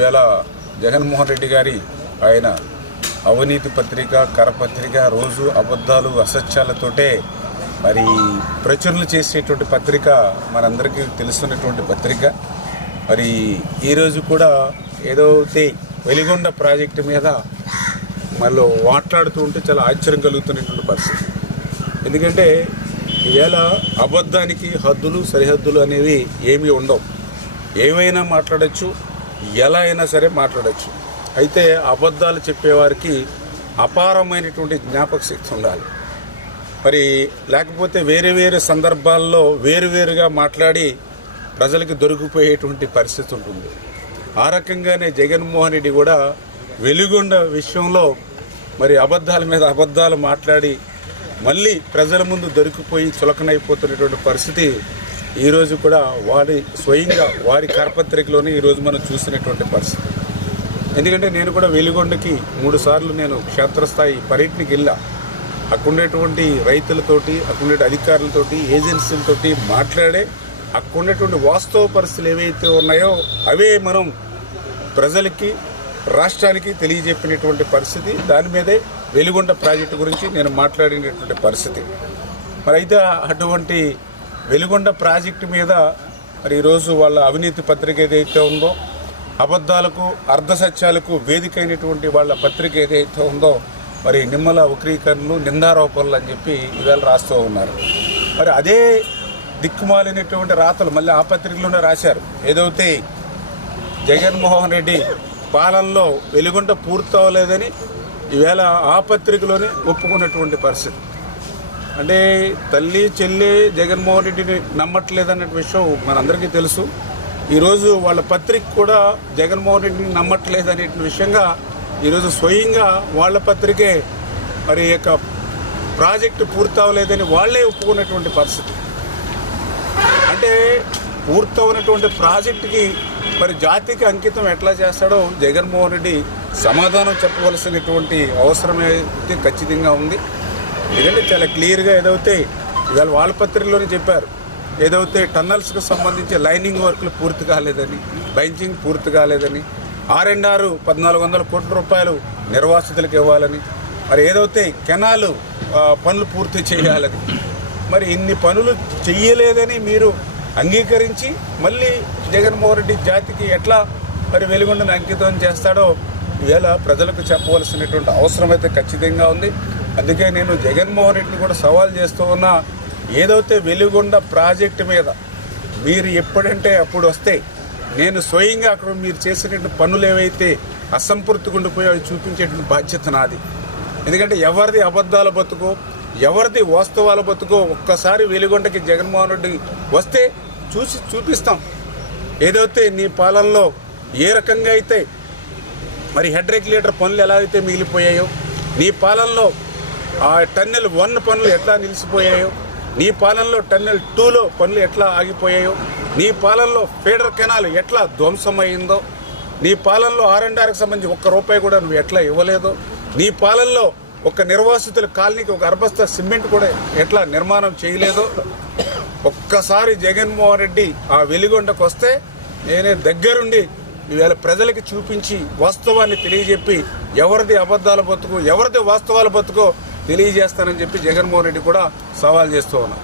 ఈవేళ జగన్మోహన్ రెడ్డి గారి ఆయన అవినీతి పత్రిక, కరపత్రిక, రోజు అబద్ధాలు అసత్యాలతోటే మరి ప్రచురణ చేసేటువంటి పత్రిక మనందరికీ తెలుస్తున్నటువంటి పత్రిక. మరి ఈరోజు కూడా ఏదైతే వెలిగొండ ప్రాజెక్టు మీద మళ్ళీ మాట్లాడుతూ ఉంటే చాలా ఆశ్చర్యం కలుగుతున్నటువంటి పరిస్థితి. ఎందుకంటే ఈవేళ అబద్ధానికి హద్దులు సరిహద్దులు అనేవి ఏమీ ఉండవు. ఏమైనా మాట్లాడచ్చు, ఎలా అయినా సరే మాట్లాడచ్చు. అయితే అబద్ధాలు చెప్పేవారికి అపారమైనటువంటి జ్ఞాపక శక్తి ఉండాలి. మరి లేకపోతే వేరే వేరే సందర్భాల్లో వేరువేరుగా మాట్లాడి ప్రజలకు దొరికిపోయేటువంటి పరిస్థితి ఉంటుంది. ఆ రకంగానే జగన్మోహన్ రెడ్డి కూడా వెలిగొండ విషయంలో మరి అబద్ధాల మీద అబద్ధాలు మాట్లాడి మళ్ళీ ప్రజల ముందు దొరికిపోయి చులకనైపోతున్నటువంటి పరిస్థితి ఈరోజు కూడా స్వయంగా వారి కరపత్రికలోనే ఈరోజు మనం చూసినటువంటి పరిస్థితి. ఎందుకంటే నేను కూడా వెలిగొండకి 3 సార్లు నేను క్షేత్రస్థాయి పర్యటనకి వెళ్ళా. అక్కడుండేటువంటి రైతులతోటి, అక్కడుండే అధికారులతోటి, ఏజెన్సీలతోటి మాట్లాడే అక్కడుండేటువంటి వాస్తవ పరిస్థితులు ఏవైతే ఉన్నాయో అవే మనం ప్రజలకి, రాష్ట్రానికి తెలియజెప్పినటువంటి పరిస్థితి. దాని మీదే వెలిగొండ ప్రాజెక్టు గురించి నేను మాట్లాడినటువంటి పరిస్థితి. మరి అయితే అటువంటి వెలిగొండ ప్రాజెక్టు మీద మరి ఈరోజు వాళ్ళ అవినీతి పత్రిక ఏదైతే ఉందో, అబద్ధాలకు అర్ధసత్యాలకు వేదికైనటువంటి వాళ్ళ పత్రిక ఏదైతే ఉందో, మరి నిమ్మల వక్రీకరణలు, నిందారోపణలు అని చెప్పి ఈవేళ రాస్తూ ఉన్నారు. మరి అదే దిక్కుమాలినటువంటి రాతలు మళ్ళీ ఆ పత్రికలోనే రాశారు. ఏదైతే జగన్మోహన్ రెడ్డి పాలనలో వెలిగొండ పూర్తవలేదని ఈవేళ ఆ పత్రికలోనే ఒప్పుకున్నటువంటి పరిస్థితి. అంటే తల్లి చెల్లి జగన్మోహన్ రెడ్డిని నమ్మట్లేదన్న విషయం మనందరికీ తెలుసు. ఈరోజు వాళ్ళ పత్రిక కూడా జగన్మోహన్ రెడ్డిని నమ్మట్లేదనే విషయంగా ఈరోజు స్వయంగా వాళ్ళ పత్రికే మరి యొక్క ప్రాజెక్టు పూర్తవలేదని వాళ్లే ఒప్పుకున్నటువంటి పరిస్థితి. అంటే పూర్తవునటువంటి ప్రాజెక్టుకి మరి జాతికి అంకితం ఎట్లా చేస్తాడో జగన్మోహన్ రెడ్డి సమాధానం చెప్పవలసినటువంటి అవసరం అయితే ఖచ్చితంగా ఉంది. ఎందుకంటే చాలా క్లియర్గా ఏదైతే ఇవాళ వాళ్ళ పత్రికలోనే చెప్పారు, ఏదైతే టన్నల్స్కి సంబంధించి లైనింగ్ వర్క్లు పూర్తి కాలేదని, బైంచింగ్ పూర్తి కాలేదని, R&R 1,400 కోట్ల రూపాయలు నిర్వాసితులకు ఇవ్వాలని, మరి ఏదైతే కెనాలు పనులు పూర్తి చేయాలని, మరి ఇన్ని పనులు చెయ్యలేదని మీరు అంగీకరించి మళ్ళీ జగన్మోహన్ రెడ్డి జాతికి ఎట్లా మరి వెలిగొండను అంకితం చేస్తాడో ఇవాళ ప్రజలకు చెప్పవలసినటువంటి అవసరం అయితే ఖచ్చితంగా ఉంది. అందుకే నేను జగన్మోహన్ రెడ్డిని కూడా సవాల్ చేస్తూ ఉన్నా, ఏదైతే వెలిగొండ ప్రాజెక్టు మీద మీరు ఎప్పుడంటే అప్పుడు వస్తే నేను స్వయంగా అక్కడ మీరు చేసినటువంటి పనులు ఏవైతే అసంపూర్తిగా ఉండిపోయో అవి చూపించేటువంటి బాధ్యత నాది. ఎందుకంటే ఎవరిది అబద్ధాల బతుకో, ఎవరిది వాస్తవాల బతుకో ఒక్కసారి వెలిగొండకి జగన్మోహన్ రెడ్డి వస్తే చూపిస్తాం. ఏదైతే నీ పాలనలో ఏ రకంగా అయితే మరి హెడ్ రెగ్యులేటర్ పనులు ఎలా అయితే మిగిలిపోయాయో, నీ పాలనలో ఆ టన్నెల్ 1 పనులు ఎట్లా నిలిచిపోయాయో, నీ పాలనలో టన్నెల్ 2లో పనులు ఎట్లా ఆగిపోయాయో, నీ పాలనలో ఫీడర్ కెనాల్ ఎట్లా ధ్వంసమైందో, నీ పాలనలో R&Rకి సంబంధించి ₹1 కూడా నువ్వు ఎట్లా ఇవ్వలేదో, నీ పాలనలో ఒక నిర్వాసితుల కాలనీకి ఒక అర్బస్తా సిమెంట్ కూడా ఎట్లా నిర్మాణం చేయలేదో, ఒక్కసారి జగన్మోహన్ రెడ్డి ఆ వెలిగొండకు వస్తే నేనే దగ్గరుండి ఈవేళ ప్రజలకి చూపించి వాస్తవాన్ని తెలియజెప్పి ఎవరిది అబద్ధాల బతుకు, ఎవరిది వాస్తవాల బతుకో తెలియజేస్తానని చెప్పి జగన్మోహన్ రెడ్డి కూడా సవాల్ చేస్తూ ఉన్నా.